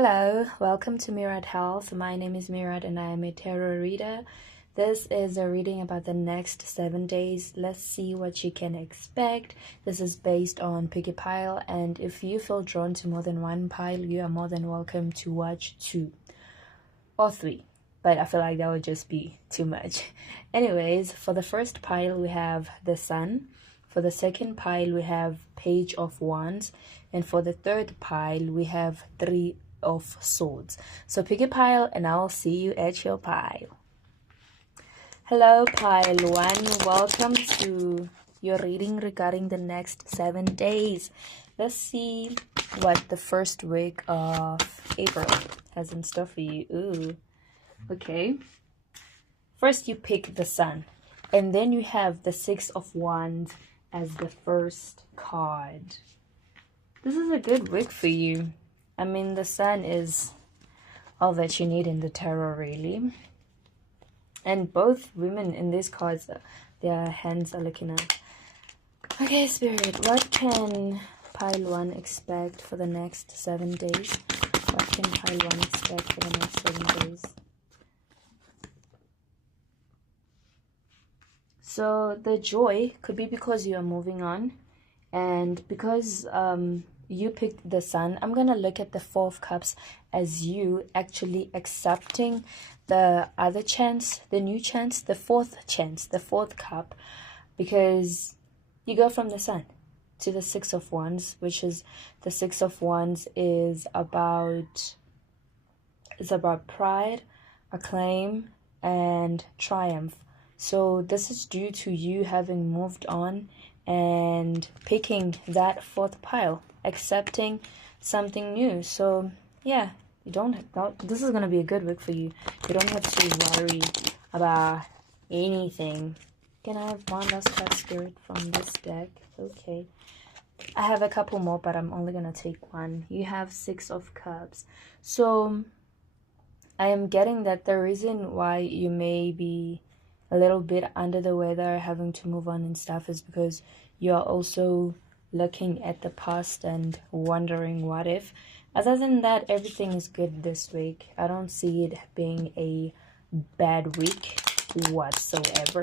Hello, welcome to Mirad Health. My name is Mirad and I am a tarot reader. This is a reading about the next 7 days. Let's see what you can expect. This is based on Pick a Pile, and if you feel drawn to more than one pile, you are more than welcome to watch 2 or 3. But I feel like that would just be too much. Anyways, for the first pile, we have the Sun. For the second pile, we have Page of Wands. And for the third pile, we have Three of Swords. So pick a pile and I'll see you at your pile. Hello, pile 1. Welcome to your reading regarding the next 7 days. Let's see what the first week of April has in store for you. Ooh. Okay. First, you pick the Sun. And then you have the Six of Wands as the first card. This is a good week for you. I mean, the Sun is all that you need in the tarot, really. And both women in these cards, their hands are looking up. Okay, Spirit, what can pile 1 expect for the next 7 days? What can pile 1 expect for the next 7 days? So the joy could be because you are moving on, and because you picked the Sun, I'm gonna look at the Four of Cups as you actually accepting the other chance, the new chance, the fourth chance, the fourth cup, because you go from the Sun to the Six of Wands, which is the Six of Wands is about pride, acclaim, and triumph. So this is due to you having moved on and picking that fourth pile, accepting something new. So yeah, this is going to be a good week for you. You don't have to worry about anything. Can I have one last card, Spirit, from this deck? Okay. I have a couple more, but I'm only going to take one. You have Six of Cups. So I am getting that the reason why you may be a little bit under the weather, having to move on and stuff, is because you are also looking at the past and wondering what if. Other than that, everything is good this week. I don't see it being a bad week whatsoever.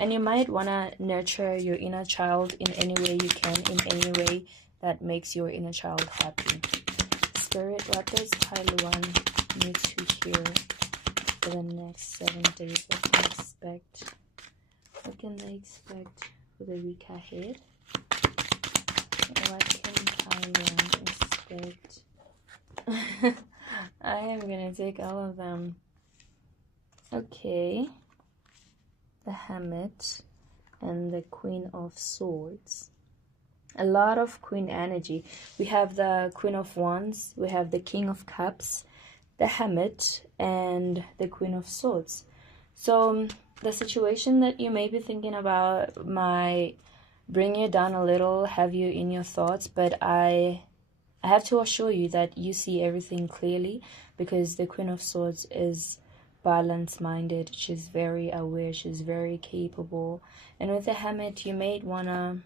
And you might want to nurture your inner child in any way you can, in any way that makes your inner child happy. Spirit, what does pile 1 need to hear for the next 7 days? What can they expect? What can they expect for the week ahead? What can pile 1 expect? I am gonna take all of them. Okay. The Hermit and the Queen of Swords. A lot of Queen energy. We have the Queen of Wands, we have the King of Cups, the Hermit, and the Queen of Swords. So the situation that you may be thinking about might bring you down a little, have you in your thoughts, but I have to assure you that you see everything clearly, because the Queen of Swords is balance-minded. She's very aware, she's very capable. And with the Hermit, you may wanna,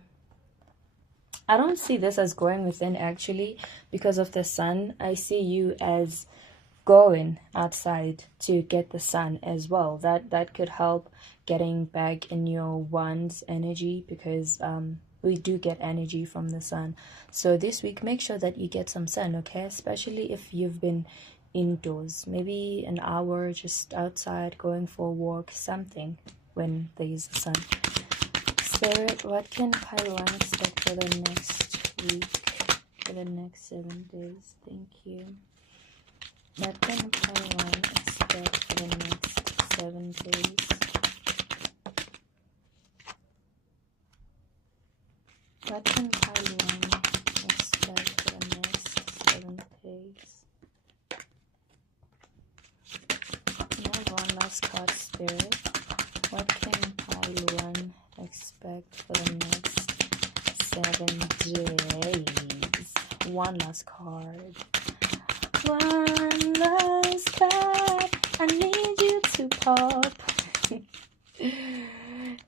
I don't see this as going within actually, because of the Sun. I see you as going outside to get the Sun as well. That could help getting back in your Wands energy, because we do get energy from the Sun. So this week, make sure that you get some sun, okay? Especially if you've been indoors, maybe an hour just outside, going for a walk, something, when there is a sun. Spirit, what can pile 1 expect for the next week, for the next 7 days? Thank you. What can pile 1 expect for the next 7 days? What can pile 1 expect for the next 7 days? One last card, Spirit. What can pile 1 expect for the next 7 days? One last card. One last card. I need you to pop.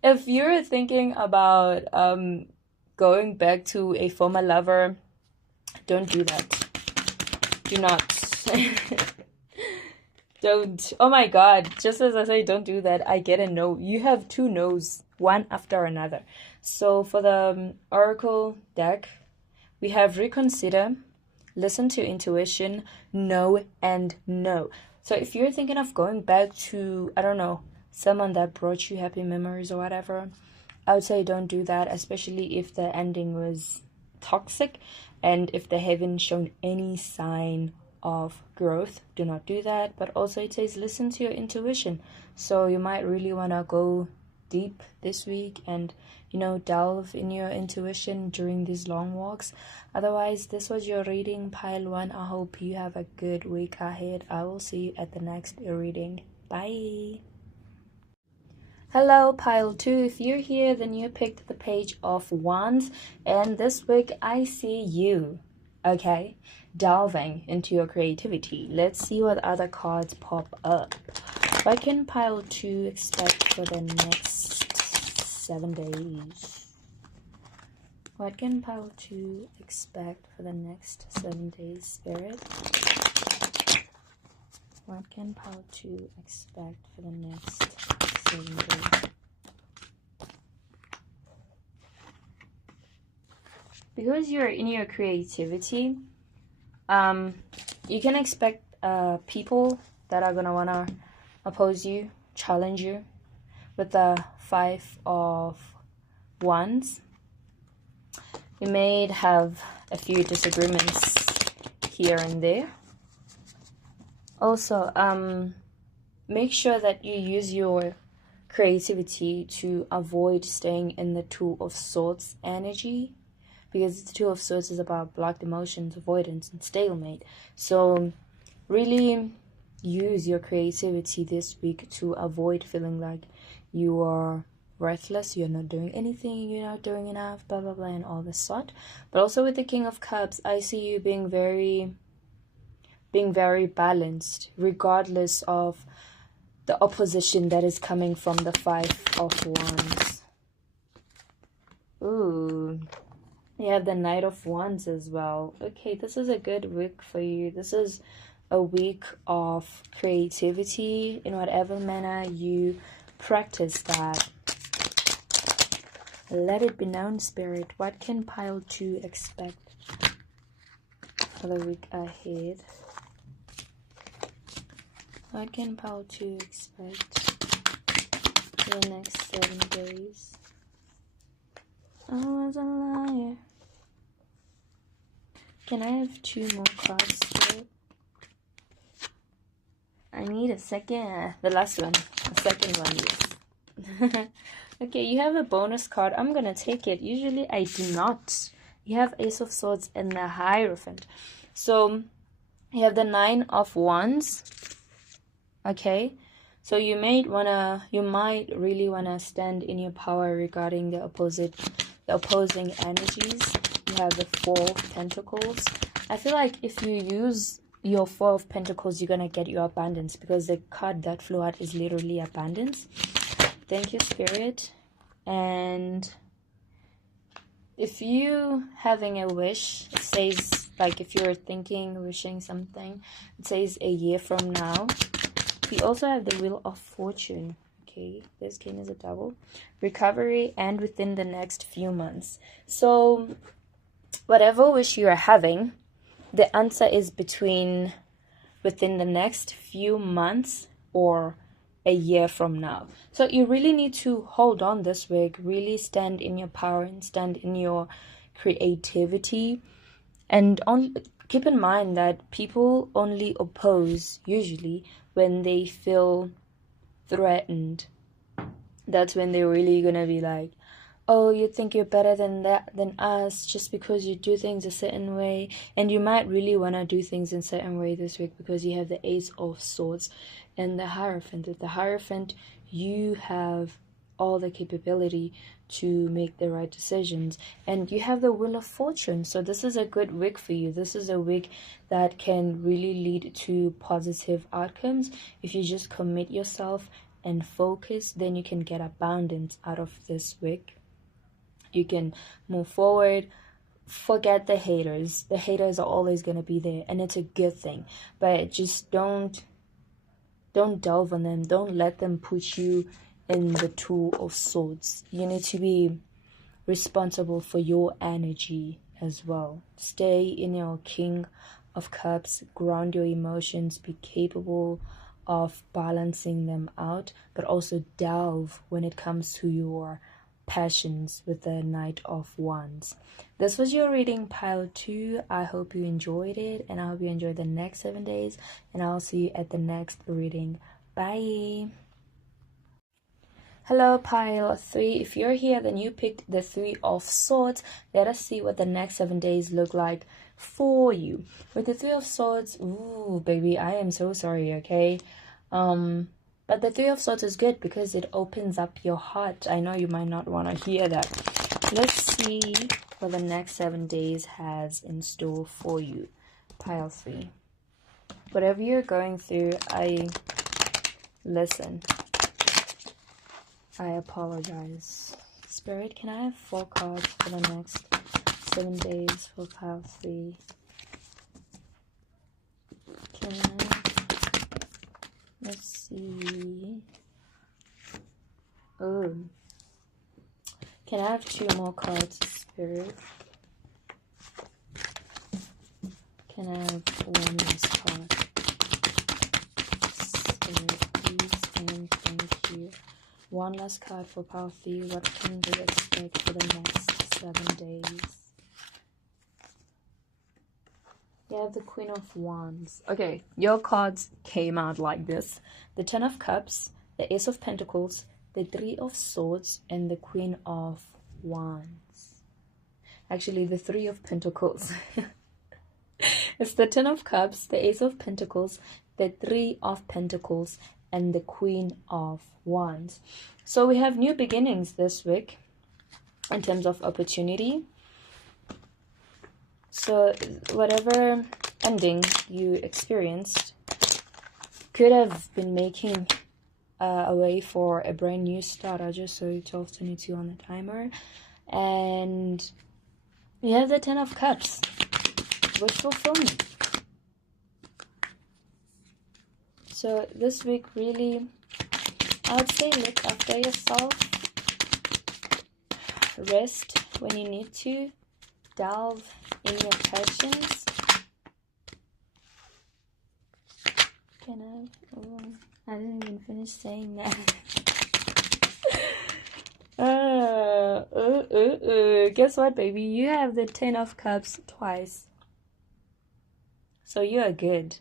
If you're thinking about going back to a former lover, don't do that. Do not. Don't. Oh my God. Just as I say, don't do that, I get a no. You have two no's, one after another. So for the Oracle deck, we have reconsider, listen to intuition, no, and no. So if you're thinking of going back to, I don't know, someone that brought you happy memories or whatever, I would say don't do that, especially if the ending was toxic and if they haven't shown any sign of growth. Do not do that. But also it says listen to your intuition. So you might really want to go deep this week and delve in your intuition during these long walks. Otherwise, this was your reading, pile 1. I hope you have a good week ahead. I will see you at the next reading. Bye. Hello, pile 2. If you're here, then you picked the Page of Wands, and this week I see you, okay, delving into your creativity. Let's see what other cards pop up. What can pile 2 expect for the next 7 days? What can pile 2 expect for the next 7 days, Spirit? What can pile 2 expect for the next 7 days? Because you're in your creativity, you can expect people that are gonna wanna oppose you, challenge you. With the 5 of Wands, you may have a few disagreements here and there. Also, make sure that you use your creativity to avoid staying in the Two of Swords energy, because the Two of Swords is about blocked emotions, avoidance, and stalemate. So really use your creativity this week to avoid feeling like you are worthless, you're not doing anything, you're not doing enough, blah blah blah, and all this sort. But also with the King of Cups, I see you being very balanced, regardless of the opposition that is coming from the 5 of Wands. Ooh, you have the Knight of Wands as well. Okay, this is a good week for you. This is a week of creativity in whatever manner you practice that. Let it be known, Spirit. What can pile 2 expect for the week ahead? What can pile 2 expect for the next 7 days? I was a liar. Can I have 2 more cards, Spirit? I need a second, the last one, the second one, yes. Okay, you have a bonus card. I'm gonna take it. Usually I do not. You have Ace of Swords and the Hierophant. So you have the 9 of Wands. Okay, so you might really wanna stand in your power regarding the opposing energies. You have the 4 of Pentacles. I feel like if you use your 4 of Pentacles, you're gonna get your abundance, because the card that flew out is literally abundance. Thank you, Spirit. And if you having a wish, it says, like, if you're thinking, wishing something, it says a year from now. We also have the Wheel of Fortune. Okay, this king is a double. Recovery and within the next few months. So whatever wish you are having, the answer is within the next few months or a year from now. So you really need to hold on this week, really stand in your power and stand in your creativity. And keep in mind that people only oppose usually when they feel threatened. That's when they're really gonna be like, oh, you think you're better than us just because you do things a certain way. And you might really want to do things in a certain way this week because you have the Ace of Swords and the Hierophant. With the Hierophant, you have all the capability to make the right decisions, and you have the Wheel of Fortune. So this is a good week for you. This is a week that can really lead to positive outcomes. If you just commit yourself and focus, then you can get abundance out of this week. You can move forward, forget the haters. The haters are always going to be there, and it's a good thing. But just don't delve on them. Don't let them put you in the Two of Swords. You need to be responsible for your energy as well. Stay in your King of Cups. Ground your emotions. Be capable of balancing them out, but also delve when it comes to your passions with the Knight of Wands. This was your reading, pile 2. I hope you enjoyed it, and I hope you enjoy the next 7 days, and I'll see you at the next reading. Bye. Hello, pile 3. If you're here, then you picked the 3 of Swords. Let us see what the next 7 days look like for you. With the 3 of Swords, ooh, baby, I am so sorry, okay? But the 3 of Swords is good because it opens up your heart. I know you might not want to hear that. Let's see what the next 7 days has in store for you, pile 3. Whatever you're going through, listen. I apologize. Spirit, can I have 4 cards for the next 7 days for pile 3? Can I? Let's see. Oh. Can I have 2 more cards, Spirit? Can I have 1 last card? Spirit, please and thank you. 1 last card for pile 3. What can we expect for the next 7 days? You have the Queen of Wands. Okay, your cards came out like this. The 10 of Cups, the Ace of Pentacles, the 3 of Swords, and the Queen of Wands. Actually, the 3 of Pentacles. It's the 10 of Cups, the Ace of Pentacles, the 3 of Pentacles, and the Queen of Wands. So we have new beginnings this week in terms of opportunity. So whatever ending you experienced could have been making a way for a brand new start. I just saw 12:22 on the timer. And you have the 10 of Cups. Wish fulfillment. So this week, really, I would say look after yourself. Rest when you need to. Delve in your passions. Can I? Oh, I didn't even finish saying that. Guess what, baby? You have the 10 of Cups twice. So you are good.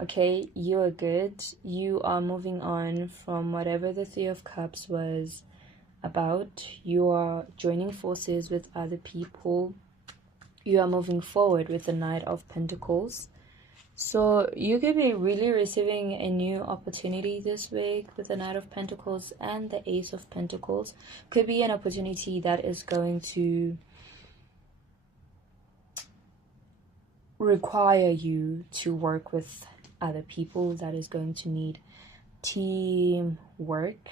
Okay, you are good. You are moving on from whatever the 3 of Cups was about. You are joining forces with other people. You are moving forward with the Knight of Pentacles. So you could be really receiving a new opportunity this week with the Knight of Pentacles and the Ace of Pentacles. Could be an opportunity that is going to require you to work with other people, that is going to need teamwork.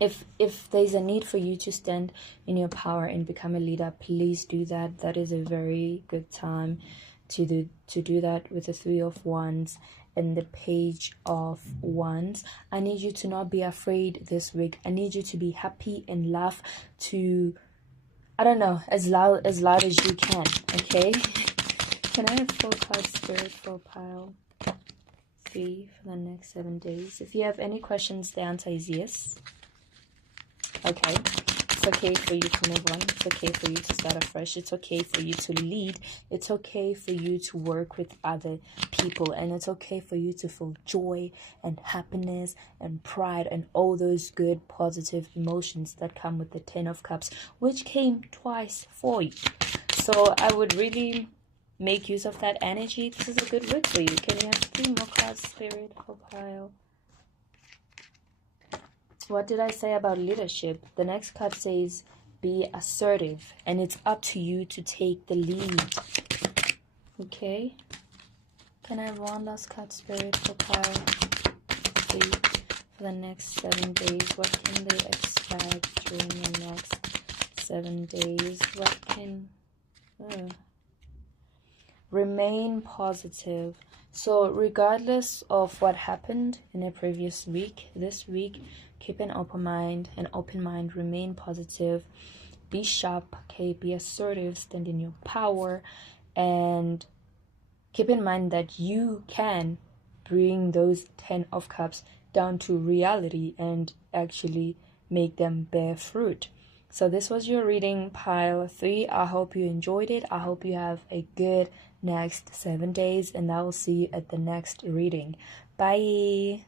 If there's a need for you to stand in your power and become a leader, please do that. That is a very good time to do that with the 3 of Wands and the Page of Wands. I need you to not be afraid this week. I need you to be happy and laugh to, I don't know, as loud as you can, okay? Can I have 4 cards, Spirit, for pile 3 for the next 7 days? If you have any questions, the answer is yes. Okay, it's okay for you to move on. It's okay for you to start afresh. It's okay for you to lead. It's okay for you to work with other people. And it's okay for you to feel joy and happiness and pride and all those good positive emotions that come with the 10 of Cups, which came twice for you. So I would really make use of that energy. This is a good week for you. Can you have 3 more cards, Spirit, for pile? What did I say about leadership? The next card says be assertive, and it's up to you to take the lead. Okay? Can I have 1 last card, Spirit, for pile 3 for the next 7 days? What can they expect during the next 7 days. What can... Remain positive. So regardless of what happened in a previous week, this week, keep an open mind, remain positive, be sharp, okay, be assertive, stand in your power, and keep in mind that you can bring those 10 of cups down to reality and actually make them bear fruit. So this was your reading pile 3. I hope you enjoyed it. I hope you have a good next 7 days, and I will see you at the next reading. Bye.